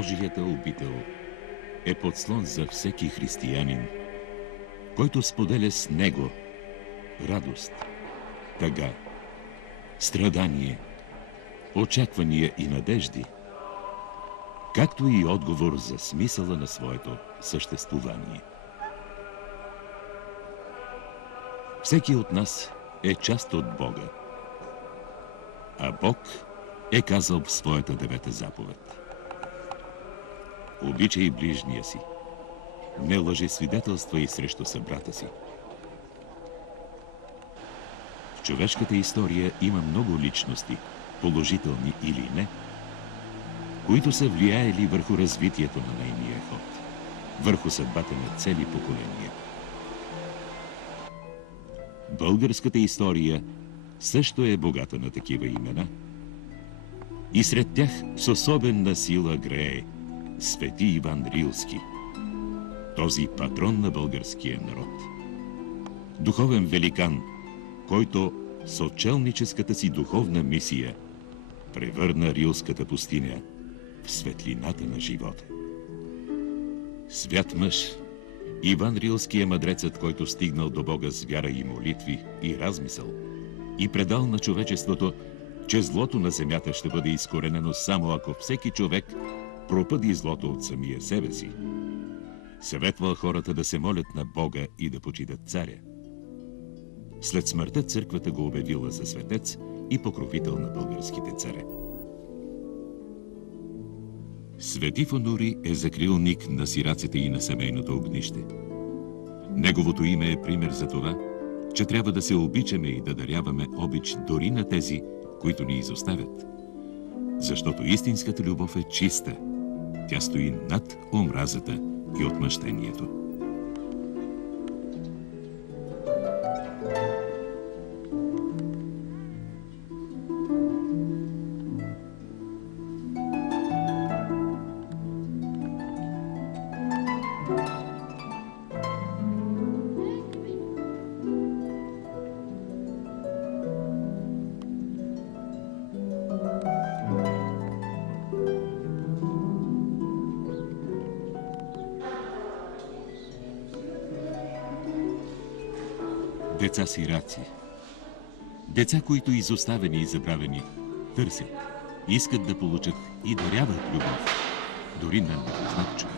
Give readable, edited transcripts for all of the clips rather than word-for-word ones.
Божията обител е подслон за всеки християнин, който споделя с него радост, тъга, страдание, очаквания и надежди, както и отговор за смисъла на своето съществувание. Всеки от нас е част от Бога, а Бог е казал в своята 9-та заповед: обичай ближния си, не лъжесвидетелствай срещу събрата си. В човешката история има много личности, положителни или не, които са влияели върху развитието на нейния ход, върху съдбата на цели поколения. Българската история също е богата на такива имена, и сред тях с особена сила грее Свети Иван Рилски, този патрон на българския народ. Духовен великан, който с отчелническата си духовна мисия превърна Рилската пустиня в светлината на живота. Свят мъж, Иван Рилски е мъдрецът, който стигнал до Бога с вяра и молитви и размисъл и предал на човечеството, че злото на земята ще бъде изкоренено само ако всеки човек пропъди злото от самия себе си. Съветвал хората да се молят на Бога и да почитат царя. След смъртта църквата го обявила за светец и покровител на българските царе. Свети Фанури е закрилник на сираците и на семейното огнище. Неговото име е пример за това, че трябва да се обичаме и да даряваме обич дори на тези, които ни изоставят. Защото истинската любов е чиста. Тя стои над омразата и отмъщението. Деца сираци. Деца, които изоставени и забравени, търсят, искат да получат и даряват любов, дори на непознат човек.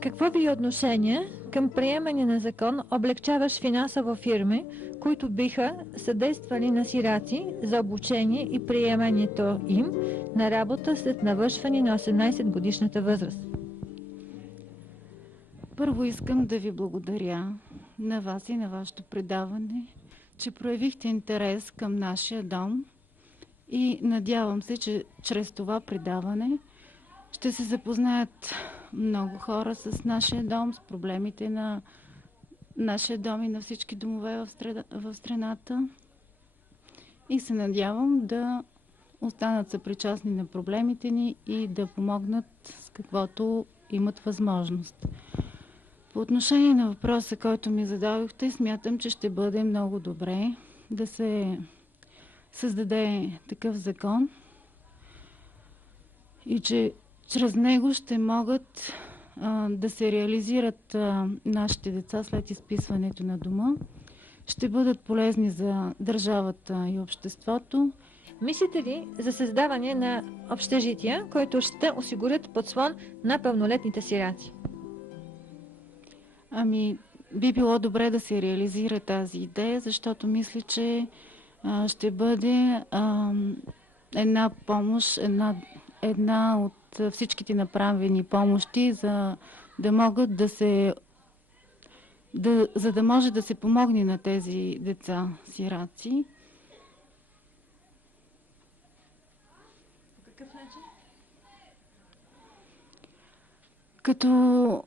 Какво ви е отношение към приемане на закон, облегчаващ финансово фирми, които биха съдействали на сираци за обучение и приемането им на работа след навършване на 18-годишната възраст? Първо искам да ви благодаря на вас и на вашето предаване, че проявихте интерес към нашия дом и надявам се, че чрез това предаване ще се запознаят много хора с нашия дом, с проблемите на нашия дом и на всички домове в страната. И се надявам да останат съпричастни на проблемите ни и да помогнат с каквото имат възможност. По отношение на въпроса, който ми зададохте, смятам, че ще бъде много добре да се създаде такъв закон и че чрез него ще могат да се реализират нашите деца след изписването на дома. Ще бъдат полезни за държавата и обществото. Мислите ли за създаване на общежития, които ще осигурят подслон на пълнолетните сираци? Ами, би било добре да се реализира тази идея, защото мисля, че ще бъде една помощ, една от всичките направени помощи, за да могат за да може да се помогне на тези деца сираци. По какъв начин? Като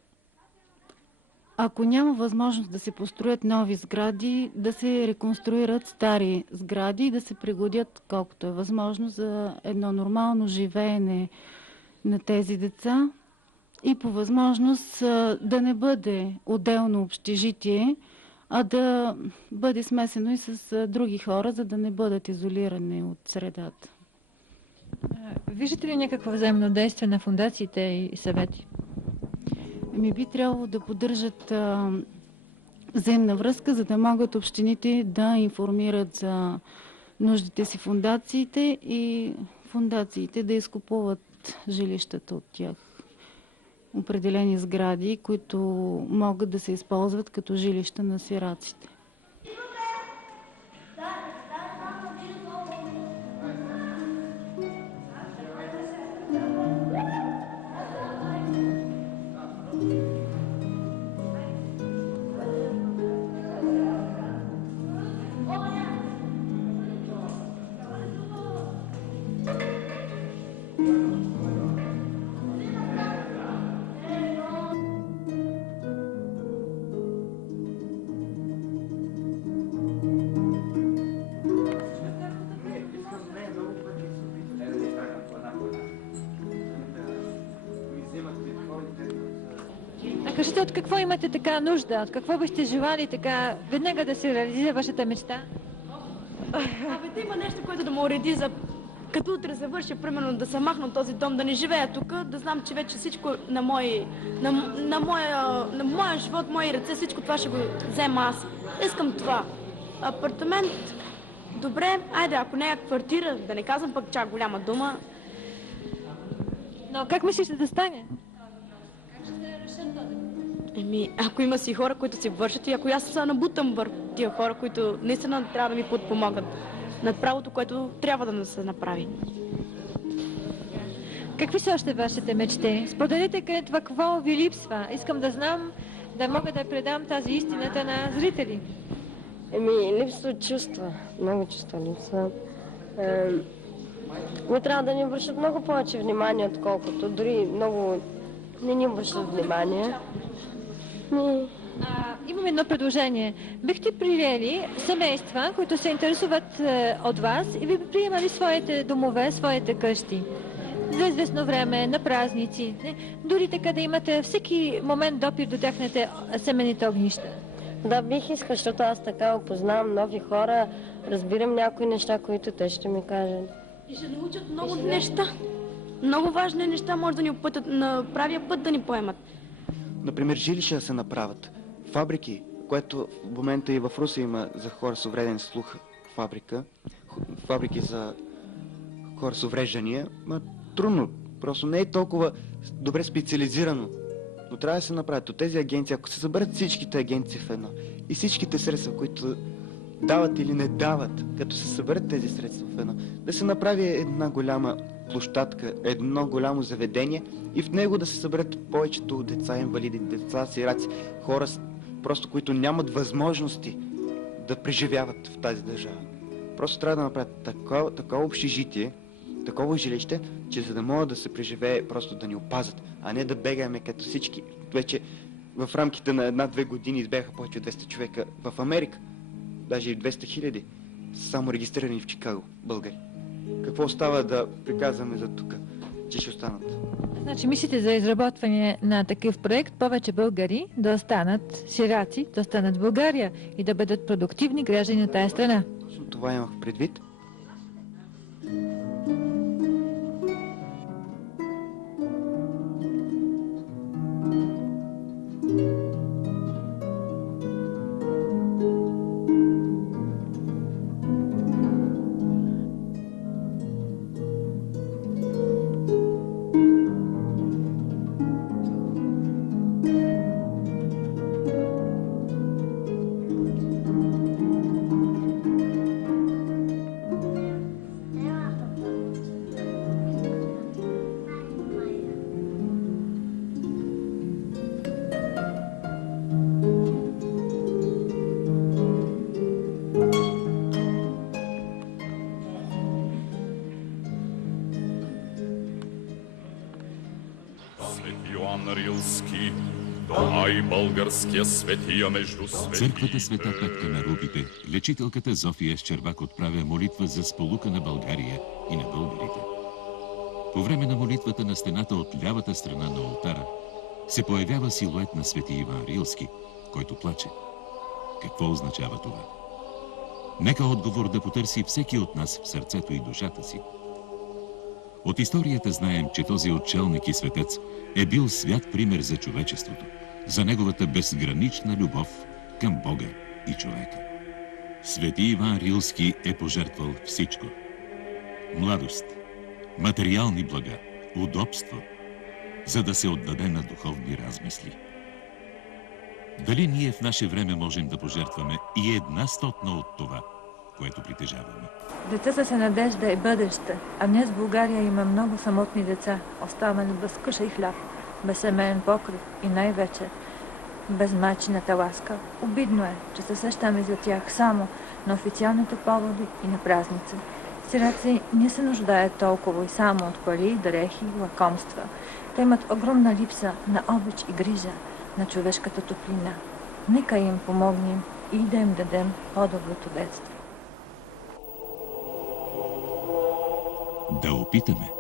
ако няма възможност да се построят нови сгради, да се реконструират стари сгради и да се пригодят колкото е възможно за едно нормално живеене на тези деца и по възможност да не бъде отделно общежитие, а да бъде смесено и с други хора, за да не бъдат изолирани от средата. Виждате ли някакво взаимно действие на фондациите и съвети? Би трябвало да поддържат взаимна връзка, за да могат общините да информират за нуждите си фондациите и фондациите да изкупуват жилищата от тях. Определени сгради, които могат да се използват като жилища на сираците. Кажете, от какво имате така нужда? От какво бихте желали така веднага да се реализира вашата мечта? Да има нещо, което да ме уреди за като утре завърша, примерно да се махна от този дом, да не живея тук, да знам, че вече всичко на моя живот, мои ръце, всичко това ще го взема аз. Искам това. Апартамент, добре, айде, ако не е квартира, да не казвам пък чак голяма дума. Но как мислите да стане? Ако има си хора, които си вършат и ако аз се набутам върху тия хора, които наистина трябва да ми подпомогат над правото, което трябва да се направи. Какви са още вашите мечти? Споделите какво ви липсва. Искам да знам, да мога да предам тази истината на зрители. Липсват чувства. Много чувства липсват. Но трябва да ни вършат много повече внимание, отколкото. Дори много не ни вършат внимание. Имам едно предложение. Бихте приели семейства, които се интересуват от вас и би приемали своите домове, своите къщи. За известно време, на празници, дори така да имате всеки момент допир до тяхните семените огнища. Да, бих искал, защото аз така опознавам нови хора, разбирам някои неща, които те ще ми кажат. И ще научат много неща. Много важни неща може да ни опътят на правия път да ни поемат. Например, жилища да се направят. Фабрики, което в момента и в Руси има за хора с увреден слух фабрики за хора с увреждания, трудно. Просто не е толкова добре специализирано. Но трябва да се направят от тези агенции, ако се съберат всичките агенции в едно и всичките средства, които дават или не дават, като се съберат тези средства в едно, да се направи една голяма площадка, едно голямо заведение и в него да се съберат повечето деца инвалиди, деца сираци, хора, просто които нямат възможности да преживяват в тази държава. Просто трябва да направят такова общежитие, такова жилище, че за да могат да се преживее, просто да ни опазят, а не да бегаме като всички. Вече в рамките на 1-2 години избяха повече от 200 човека в Америка, даже и 200 хиляди, само регистрирани в Чикаго, българи. Какво остава да приказваме за тук, че ще останат? Значи мислите за изработване на такъв проект повече българи да останат сираци, да останат в България и да бъдат продуктивни граждани на тая страна? Точно това имах предвид. Йоанн Рилски Ай, българския светия между светиите. Църквата Света Петка на Рубите, лечителката Зофия Щербак отправя молитва за сполука на България и на българите. По време на молитвата на стената от лявата страна на олтара се появява силует на свети Иван Рилски, който плаче. Какво означава това? Нека отговор да потърси всеки от нас в сърцето и душата си. От историята знаем, че този отчелник и светец е бил свят пример за човечеството, за неговата безгранична любов към Бога и човека. Свети Иван Рилски е пожертвал всичко. Младост, материални блага, удобство, за да се отдаде на духовни размисли. Дали ние в наше време можем да пожертваме и 1/100 от това, което притежаваме? Децата са надежда и бъдеще, а днес в България има много самотни деца, останали без къща и хляб, без семейен покрив и най-вече без майчината ласка. Обидно е, че се сещаме за тях само на официалните поводи и на празници. Сираци не се нуждаят толкова и само от пари, дрехи, лакомства. Те имат огромна липса на обич и грижа, на човешката топлина. Нека им помогнем и да им дадем по-доброто детство. Да опитаме.